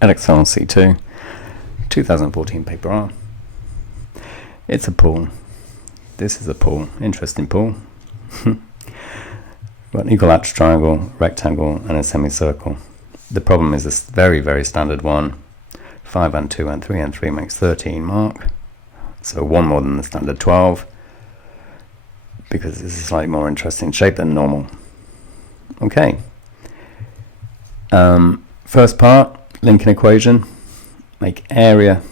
Edexcel C2, 2014 paper R. It's a pool. This is a pool. Interesting pool. Got an equilateral triangle, rectangle, and a semicircle. The problem is this very, very standard one. 5 and 2 and 3 and 3 makes 13 mark. So one more than the standard 12, because this is a slightly more interesting shape than normal. Okay. First part, linking equation. Make area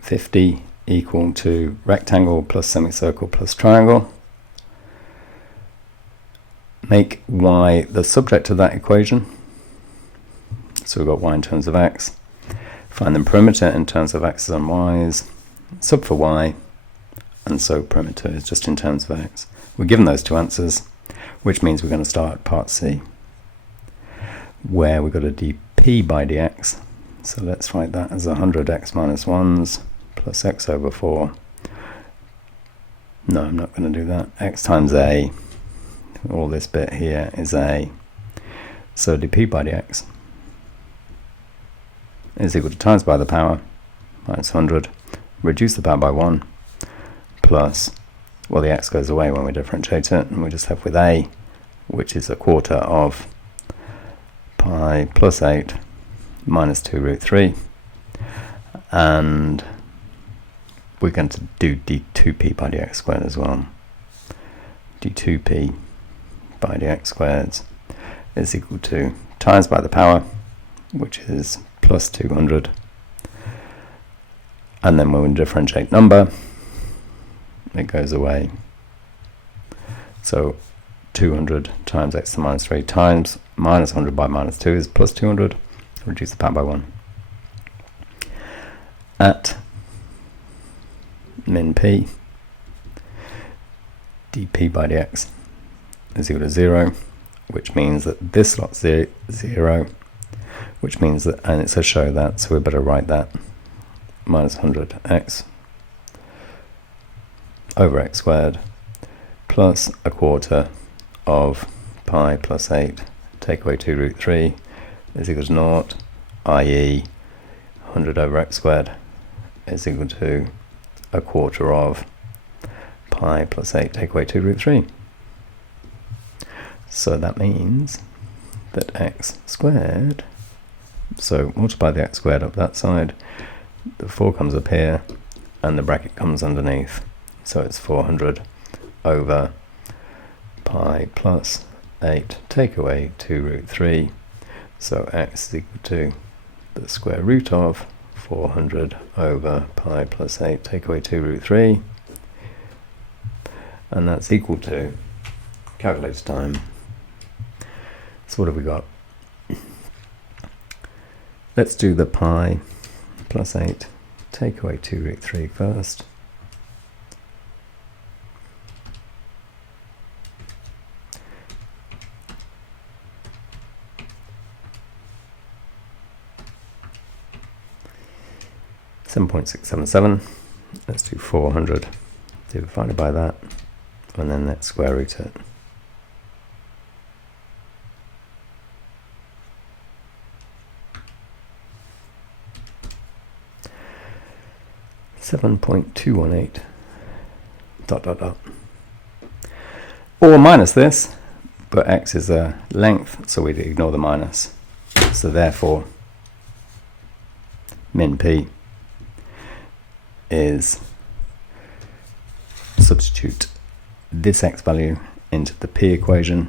50 equal to rectangle plus semicircle plus triangle. Make y the subject of that equation. So we've got y in terms of x. Find the perimeter in terms of x's and y's. Sub for y. And so perimeter is just in terms of x. We're given those two answers, which means we're going to start at part C, where we've got a dp by dx. So let's write that as 100x minus 1s plus x over 4. No, I'm not going to do that. X times a. All this bit here is a. So dp by dx is equal to times by the power minus 100. Reduce the power by 1 plus, well, the x goes away when we differentiate it, and we're just left with a, which is a quarter of pi plus 8 minus 2 root 3. And we're going to do d2p by dx squared as well. d2p by dx squared is equal to times by the power, which is plus 200. And then when we differentiate number, it goes away. So 200 times x to the minus 3 times minus 100 by minus 2 is plus 200. Reduce the power by 1. At min p, dp by dx is equal to 0, which means that this slot's 0, which means that, and it says show that, so we better write that, minus 100x over x squared plus a quarter of pi plus 8, take away 2 root 3 is equal to 0, i.e. 100 over x squared is equal to a quarter of pi plus 8, take away 2 root 3. So that means that x squared, so multiply the x squared up that side, the 4 comes up here, and the bracket comes underneath. So it's 400 over pi plus 8, take away 2 root 3. So x is equal to the square root of 400 over pi plus 8, take away 2 root 3. And that's equal to, calculator time. So what have we got? Let's do the pi plus 8, take away 2 root 3 first. .677. Let's do 400 divided by that, and then let's square root it. .218 dot dot dot, or minus this, but x is a length, so we'd ignore the minus. So therefore min p is, substitute this x value into the p equation,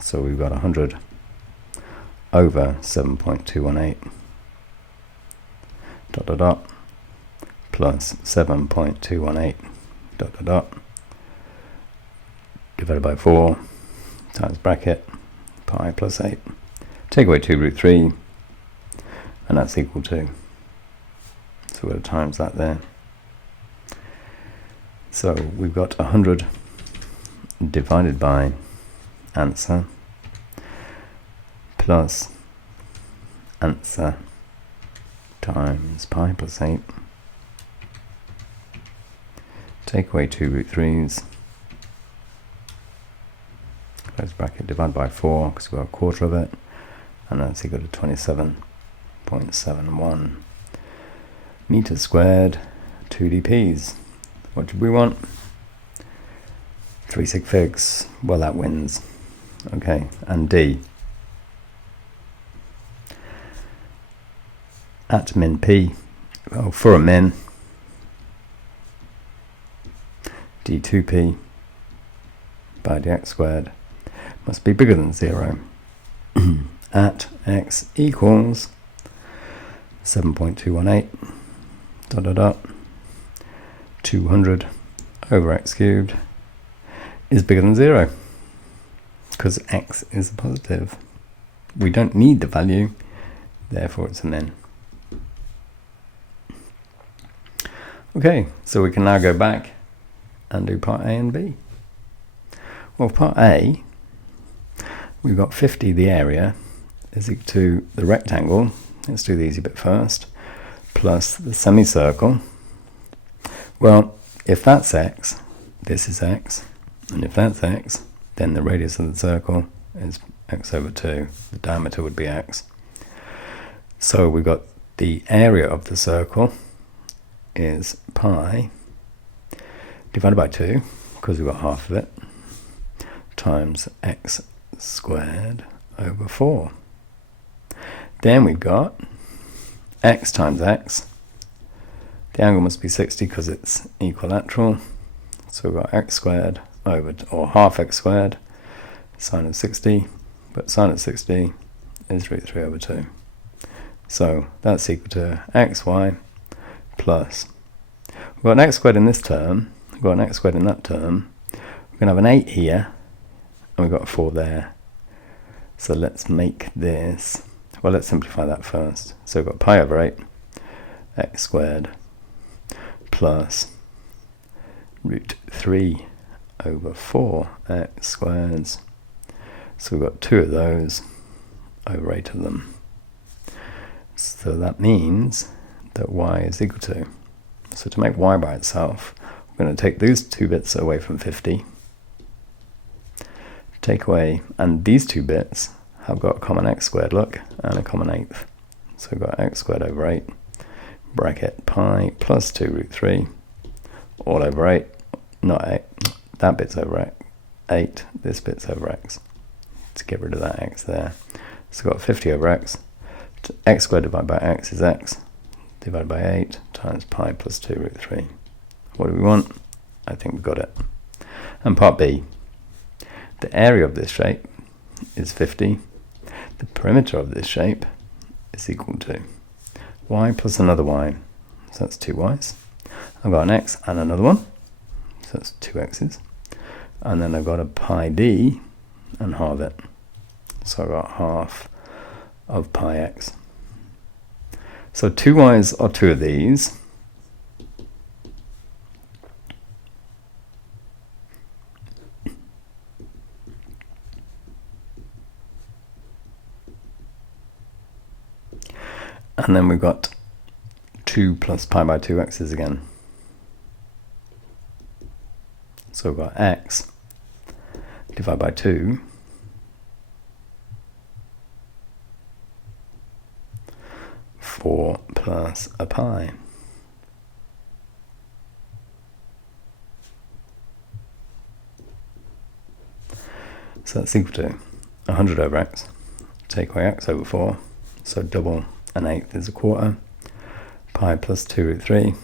so we've got 100 over 7.218 dot dot dot plus 7.218 dot dot dot divided by 4 times bracket pi plus 8, take away 2 root 3, and that's equal to, so we're going to times that there. So we've got 100 divided by answer plus answer times pi plus 8, take away 2 root 3's, close bracket, divide by 4 because we've got a quarter of it, and that's equal to 27.5 3.71 meters squared, 2 dp's. What did we want? 3 sig figs. Well, that wins. Okay, and D. At min p, for a min, d2p by dx squared must be bigger than 0 at x equals 7.218 dot dot dot 200 over x cubed is bigger than 0 because x is a positive. We don't need the value, therefore it's a min. Okay, so we can now go back and do part A and B. Well, part A, we've got 50, the area, is equal to the rectangle, let's do the easy bit first, plus the semicircle. Well, if that's x, this is x, and if that's x, then the radius of the circle is x over 2, the diameter would be x. So we've got the area of the circle is pi divided by 2, because we've got half of it, times x squared over 4. Then we've got x times x. The angle must be 60 because it's equilateral. So we've got x squared over, or half x squared, sine of 60, but sine of 60 is root 3 over 2. So that's equal to xy plus, we've got an x squared in this term, we've got an x squared in that term, we're going to have an 8 here, and we've got a 4 there. So let's make this, well, let's simplify that first. So we've got pi over 8 x squared plus root 3 over 4 x squared. So we've got 2 of those over 8 of them. So that means that y is equal to, so to make y by itself, we're going to take these 2 bits away from 50, take away, and these 2 bits have got a common x squared, look, and a common 8th. So we've got x squared over 8, bracket pi plus 2 root 3, all over 8, not 8, that bit's over 8, this bit's over x, to get rid of that x there. So we've got 50 over x, x squared divided by x is x, divided by 8 times pi plus 2 root 3. What do we want? I think we've got it. And part B, the area of this shape is 50. The perimeter of this shape is equal to y plus another y. So that's 2 y's. I've got an x and another one. So that's 2 x's. And then I've got a pi d and halve it. So I've got half of pi x. So 2 y's are 2 of these. And then we've got 2 plus pi by 2 x's again. So we've got x divided by 2 4 plus a pi. So that's equal to 100 over x, take away x over 4, so double an 1/8 is a quarter, pi plus 2 root 3,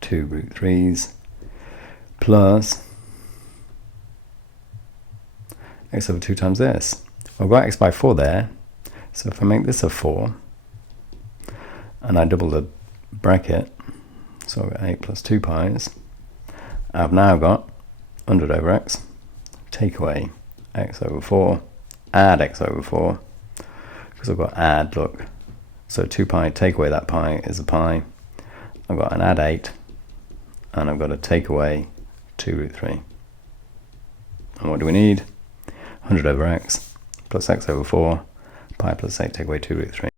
2 root 3's, plus x over 2 times this. Well, I've got x by 4 there, so if I make this a 4, and I double the bracket, so I've got 8 plus 2 pi's, I've now got 100 over x, take away x over 4, add x over 4, because I've got add, look, so 2 pi, take away that pi is a pi, I've got an add 8, and I've got to take away 2 root 3. And what do we need? 100 over x plus x over 4, pi plus 8, take away 2 root 3.